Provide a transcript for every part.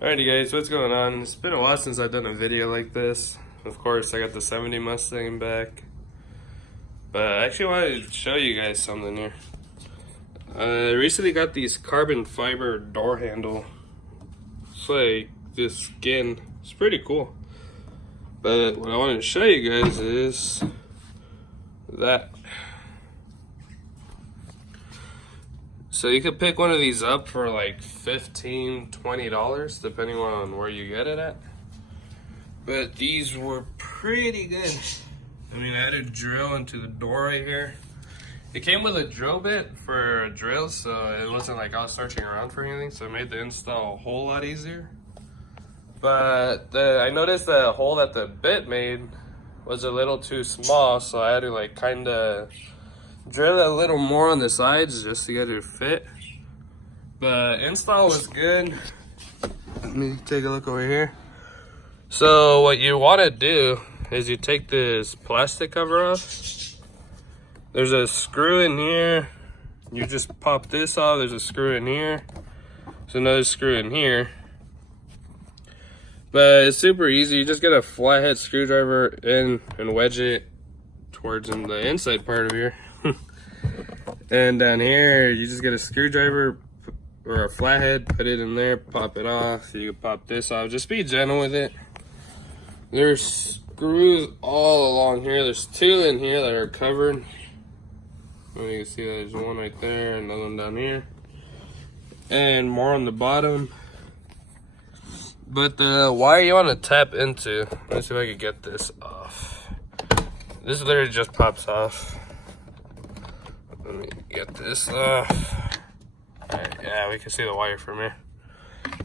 Alrighty guys, what's going on? It's been a while since I've done a video like this. Of course, I got the 70 Mustang back. But I actually wanted to show you guys something here. I recently got these carbon fiber door handle. It's like this skin. It's pretty cool. But what I wanted to show you guys is that. So you could pick one of these up for like $15, $20 depending on where you get it at. But these were pretty good. I mean, I had a drill into the door right here. It came with a drill bit for a drill, so it wasn't like I was searching around for anything, so it made the install a whole lot easier. But I noticed the hole that the bit made was a little too small, so I had to like kind of drill it a little more on the sides just to get it to fit. But install was good. Let me take a look over here. So what you want to do is you take this plastic cover off. There's a screw in here. You just pop this off. There's a screw in here. There's another screw in here. But it's super easy. You just get a flathead screwdriver in and wedge it towards the inside part of here. And down here, you just get a screwdriver or a flathead, put it in there, pop it off. You can pop this off. Just be gentle with it. There's screws all along here. There's two in here that are covered. You can see there's one right there, another one down here, and more on the bottom. But the wire you want to tap into, let's see if I can get this off. This literally just pops off. Let me get this off. Alright, yeah, we can see the wire from here.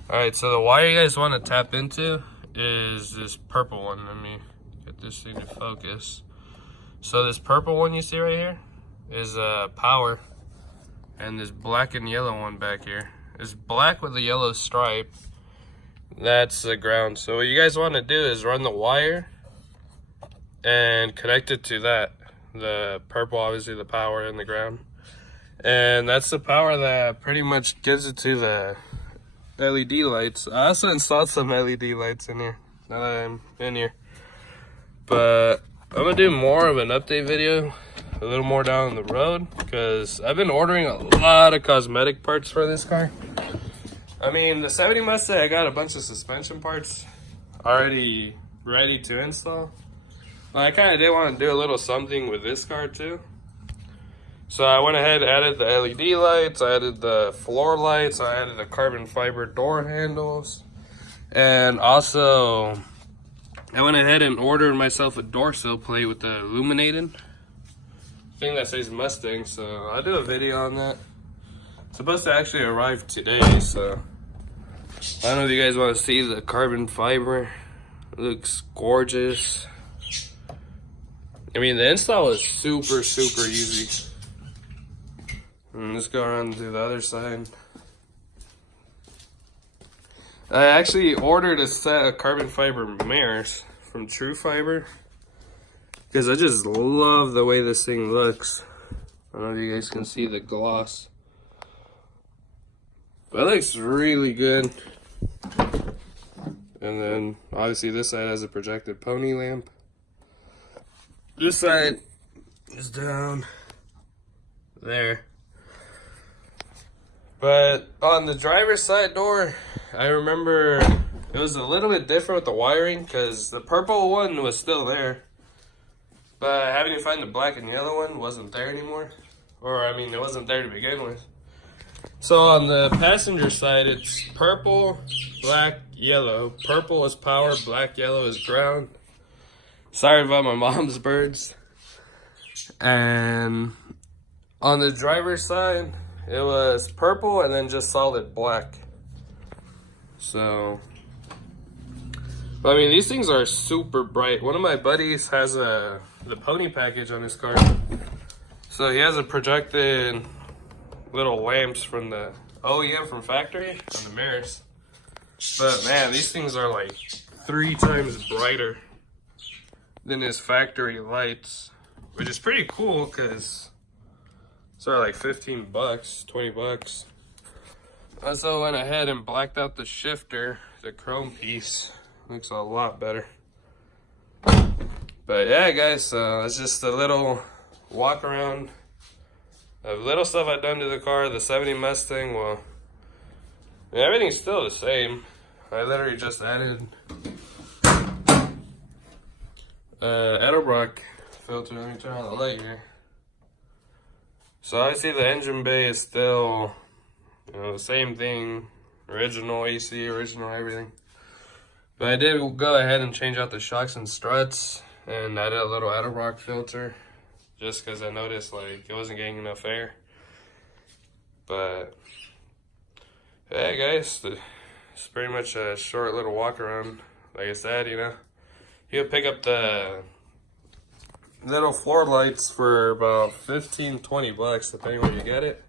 Alright, so the wire you guys want to tap into is this purple one. Let me get this thing to focus. So this purple one you see right here is power, and this black and yellow one back here is black with a yellow stripe. That's the ground. So what you guys want to do is run the wire and connect it to that. The purple, obviously the power, and the ground. And that's the power that pretty much gives it to the LED lights. I also installed some LED lights in here now that I'm in here. But I'm gonna do more of an update video a little more down the road, because I've been ordering a lot of cosmetic parts for this car. I mean, the 70 Mustang, I got a bunch of suspension parts already ready to install. But I kind of did want to do a little something with this car too. So I went ahead and added the LED lights, I added the floor lights, I added the carbon fiber door handles. And also, I went ahead and ordered myself a door sill plate with the illuminated thing that says Mustang. So I'll do a video on that. It's supposed to actually arrive today, so I don't know if you guys want to see the carbon fiber. It looks gorgeous. I mean, the install is super easy. And let's go around to the other side. I actually ordered a set of carbon fiber mirrors from True Fiber because I just love the way this thing looks. I don't know if you guys can see the gloss, but it looks really good. And then obviously this side has a projected pony lamp. This side is down there. But on the driver's side door, I remember it was a little bit different with the wiring, because the purple one was still there. But having to find the black and yellow one wasn't there anymore. Or, I mean, it wasn't there to begin with. So on the passenger side, it's purple, black, yellow. Purple is power, black, yellow is ground. Sorry about my mom's birds. And on the driver's side, it was purple and then just solid black. So, I mean, these things are super bright. One of my buddies has the pony package on his car. So he has a projected little lamps from the OEM from factory on the mirrors. But man, these things are like 3 times brighter than his factory lights, which is pretty cool because it's like 15 bucks, 20 bucks. I also went ahead and blacked out the shifter, the chrome piece. Looks a lot better. But yeah, guys, it's just a little walk around. The little stuff I've done to the car, the 70 Mustang, well, everything's still the same. I literally just added Edelbrock filter. Let me turn on the light here. So I see the engine bay is still, you know, the same thing. Original AC, original everything. But I did go ahead and change out the shocks and struts and added a little Edelbrock filter just because I noticed like it wasn't getting enough air. But yeah, guys, it's pretty much a short little walk around. Like I said, you know, you can pick up the little floor lights for about 15-20 bucks depending where you get it.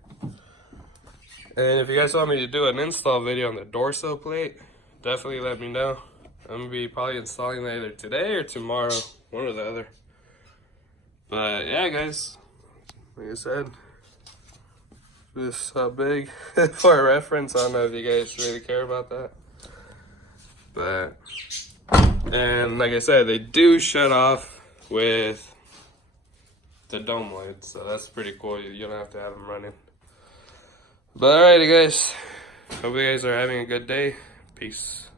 And if you guys want me to do an install video on the door sill plate, definitely let me know. I'm gonna be probably installing that either today or tomorrow, one or the other. But yeah, guys, like I said, this big for a reference. I don't know if you guys really care about that, but and like I said, they do shut off with the dome lights, so that's pretty cool. You don't have to have them running. But alrighty, guys, hope you guys are having a good day. Peace.